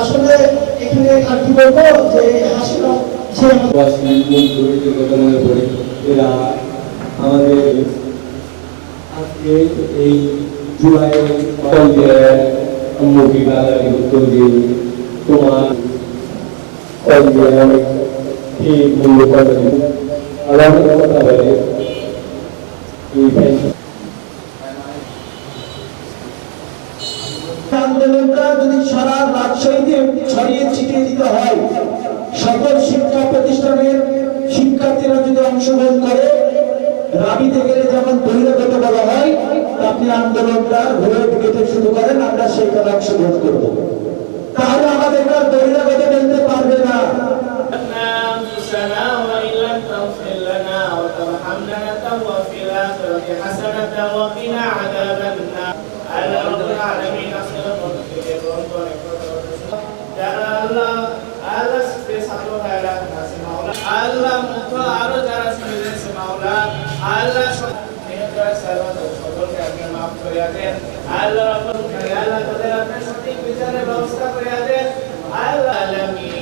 আসলে এখানে আর কি বলবো যে হাসিনা এরা আমাদের আজকে এই জুলাই উত্তর দিয়ে তোমার ঠিক মূল্য কথা বলে আন্দোলনটা যদি সারা রাজশাহীতে ছড়িয়ে ছিটিয়ে দিতে হয়, সকল শিক্ষা প্রতিষ্ঠানের শিক্ষার্থীরা যদি অংশগ্রহণ করে, রাবিতে গেলে যেমন বহিরাগত বলা হয়, আপনি আন্দোলনটা রোড গেটে শুরু করেন, আমরা সেখানে অংশগ্রহণ করবো। তাহলে আমাদের আর বহিরাগত বলতে পারবে না। আল্লাহ মুখ আরো যারা শুনেছে মাওলা আল্লাহ সকলকে আপনি মাফ করে দেন। আল্লাহ রাব্বুল আলামিন আল্লাহ তাদের আপনি সঠিক বিচারের ব্যবস্থা করে দেন। আল্লাহ আলামিন।